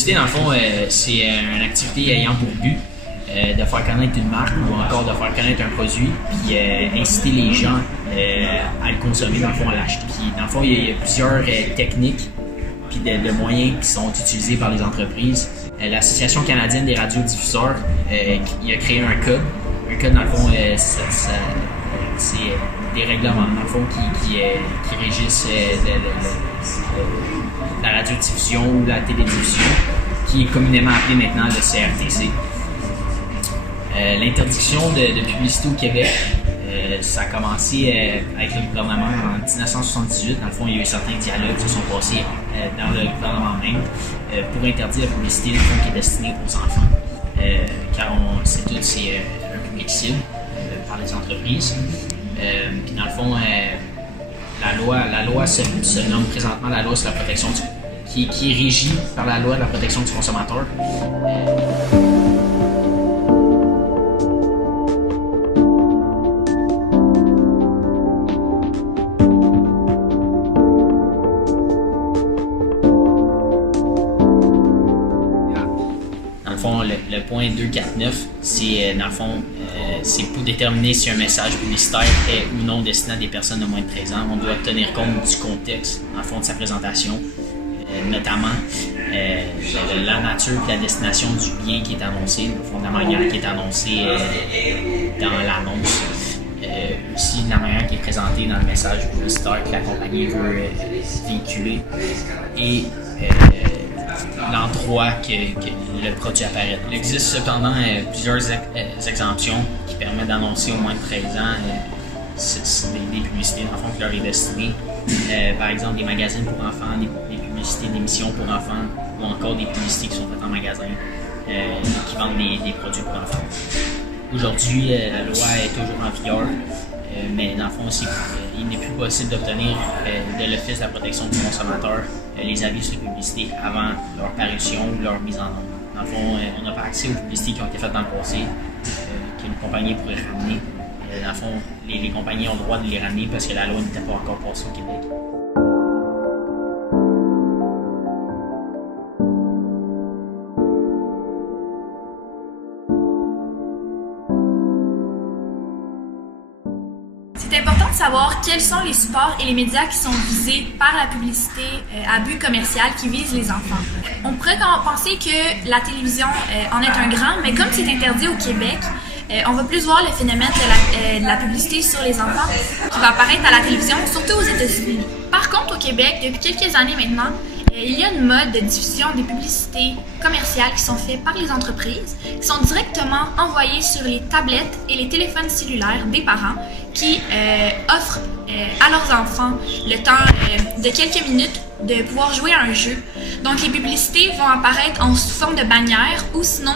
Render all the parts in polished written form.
publicité, dans le fond, c'est une activité ayant pour but de faire connaître une marque ou encore de faire connaître un produit, puis inciter les gens à le consommer, dans le fond, à l'acheter. Puis, dans le fond, il y a plusieurs techniques puis de moyens qui sont utilisés par les entreprises. L'Association canadienne des radiodiffuseurs il a créé un code. Un code, dans le fond, c'est des règlements, dans le fond, qui régissent la radiodiffusion ou la télédiffusion, qui est communément appelée maintenant le CRTC. L'interdiction de publicité au Québec, ça a commencé avec le gouvernement en 1978. Dans le fond, il y a eu certains dialogues qui se sont passés dans le gouvernement même pour interdire la publicité qui est destinée aux enfants. Car on sait tous c'est un public cible par les entreprises. Puis dans le fond, la loi se nomme présentement la loi sur la protection qui est régie par la loi de la protection du consommateur. Le point 249, c'est dans le fond, c'est pour déterminer si un message publicitaire est ou non destiné à des personnes de moins de 13 ans. On doit tenir compte du contexte, dans le fond, de sa présentation, notamment la nature et la destination du bien qui est annoncé, dans le fond, de la manière qui est annoncée dans l'annonce. Aussi de la manière qui est présentée dans le message publicitaire que la compagnie veut véhiculer et l'endroit que le produit apparaît. Il existe cependant plusieurs exemptions qui permettent d'annoncer au moins de 13 ans des publicités dans le fond qui leur est destinées. Par exemple, des magazines pour enfants, des publicités d'émissions pour enfants ou encore des publicités qui sont faites en magasin qui vendent des produits pour enfants. Aujourd'hui, la loi est toujours en vigueur, mais dans le fond, il n'est plus possible d'obtenir de l'Office de la protection du consommateur les avis sur les publicités avant leur parution ou leur mise en œuvre. Dans le fond, on n'a pas accès aux publicités qui ont été faites dans le passé, qu'une compagnie pourrait ramener. Dans le fond, les compagnies ont le droit de les ramener parce que la loi n'était pas encore passée au Québec. C'est important de savoir quels sont les supports et les médias qui sont visés par la publicité à but commercial qui vise les enfants. On pourrait penser que la télévision en est un grand, mais comme c'est interdit au Québec, on va plus voir le phénomène de la publicité sur les enfants qui va apparaître à la télévision, surtout aux États-Unis. Par contre, au Québec, depuis quelques années maintenant, il y a une mode de diffusion des publicités commerciales qui sont faites par les entreprises, qui sont directement envoyées sur les tablettes et les téléphones cellulaires des parents qui offrent à leurs enfants le temps de quelques minutes de pouvoir jouer à un jeu. Donc les publicités vont apparaître sous forme de bannières ou sinon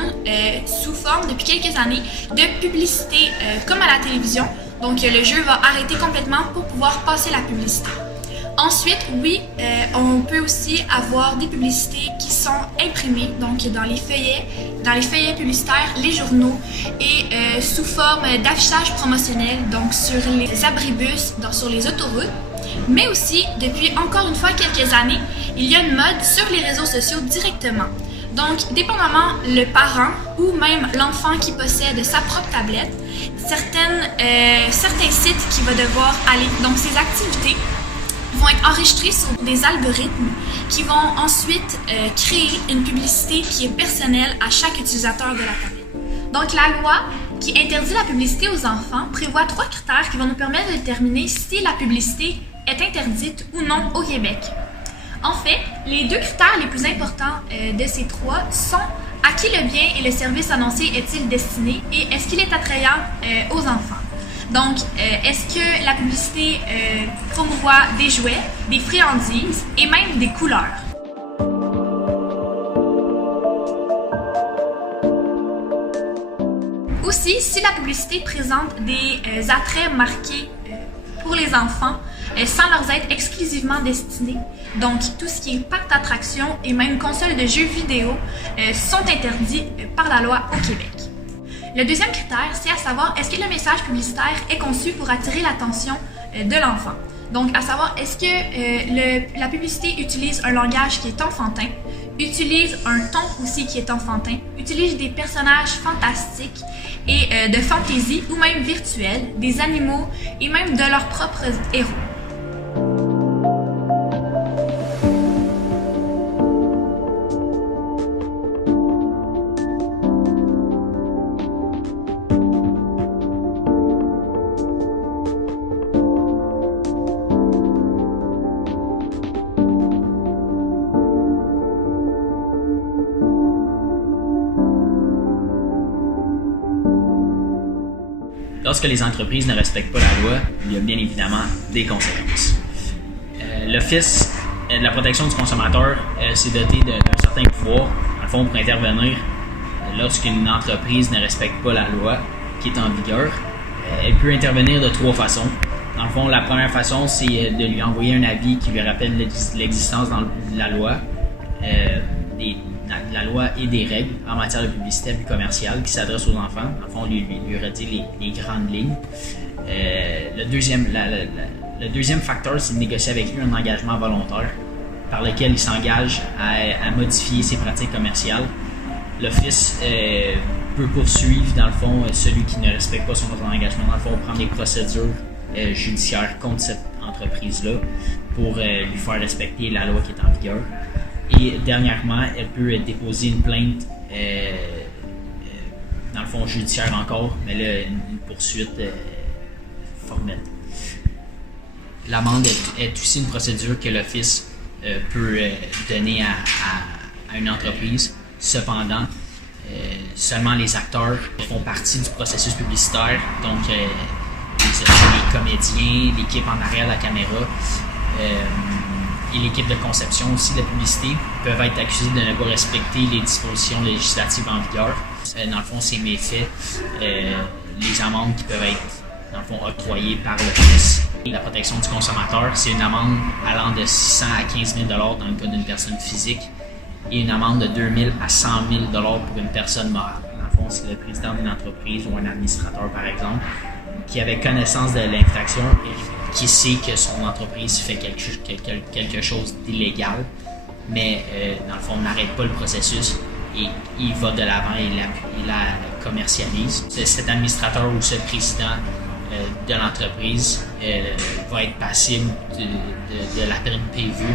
sous forme, depuis quelques années, de publicités comme à la télévision. Donc le jeu va arrêter complètement pour pouvoir passer la publicité. Ensuite, oui, on peut aussi avoir des publicités qui sont imprimées, donc dans les feuillets publicitaires, les journaux, et sous forme d'affichage promotionnel, donc sur les abribus, sur les autoroutes. Mais aussi, depuis encore une fois quelques années, il y a une mode sur les réseaux sociaux directement. Donc, dépendamment le parent ou même l'enfant qui possède sa propre tablette, certains sites qu'il va devoir aller, donc ces activités, vont être enregistrés sur des algorithmes qui vont ensuite créer une publicité qui est personnelle à chaque utilisateur de la tablette. Donc la loi qui interdit la publicité aux enfants prévoit 3 critères qui vont nous permettre de déterminer si la publicité est interdite ou non au Québec. En fait, les 2 critères les plus importants de ces 3 sont à qui le bien et le service annoncé est-il destiné et est-ce qu'il est attrayant aux enfants. Donc, est-ce que la publicité promouvoit des jouets, des friandises et même des couleurs? Aussi, si la publicité présente des attraits marqués pour les enfants sans leur être exclusivement destinés, donc tout ce qui est parc d'attraction et même console de jeux vidéo sont interdits par la loi au Québec. Le deuxième critère, c'est à savoir est-ce que le message publicitaire est conçu pour attirer l'attention de l'enfant. Donc, à savoir, est-ce que la publicité utilise un langage qui est enfantin, utilise un ton aussi qui est enfantin, utilise des personnages fantastiques et de fantaisie ou même virtuels, des animaux et même de leurs propres héros. Lorsque les entreprises ne respectent pas la loi, il y a bien évidemment des conséquences. L'Office de la protection du consommateur s'est doté d'un certain pouvoir, dans le fond, pour intervenir lorsqu'une entreprise ne respecte pas la loi qui est en vigueur. Elle peut intervenir de 3 façons. Dans le fond, la première façon, c'est de lui envoyer un avis qui lui rappelle l'existence dans la loi, la loi et des règles en matière de publicité à but commercial qui s'adressent aux enfants. Dans le fond, lui redit les grandes lignes. Le deuxième facteur, c'est de négocier avec lui un engagement volontaire par lequel il s'engage à modifier ses pratiques commerciales. L'Office peut poursuivre, dans le fond, celui qui ne respecte pas son engagement. Dans le fond, prendre des procédures judiciaires contre cette entreprise-là pour lui faire respecter la loi qui est en vigueur. Et dernièrement, elle peut déposer une plainte, dans le fond judiciaire encore, mais là, une poursuite formelle. L'amende est aussi une procédure que l'Office peut donner à une entreprise. Cependant, seulement les acteurs font partie du processus publicitaire, donc les comédiens, l'équipe en arrière de la caméra, et l'équipe de conception aussi de la publicité peuvent être accusés de ne pas respecter les dispositions législatives en vigueur. Dans le fond, ces méfaits, les amendes qui peuvent être, dans le fond, octroyées par l'Office. La protection du consommateur, c'est une amende allant de 600 à 15 000 $ dans le cas d'une personne physique et une amende de 2 000 à 100 000 $ pour une personne morale. Dans le fond, c'est le président d'une entreprise ou un administrateur, par exemple, qui avait connaissance de l'infraction et qui sait que son entreprise fait quelque chose d'illégal, mais dans le fond n'arrête pas le processus et il va de l'avant et la commercialise. Cet administrateur ou ce président de l'entreprise va être passible de la peine prévue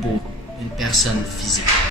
pour une personne physique.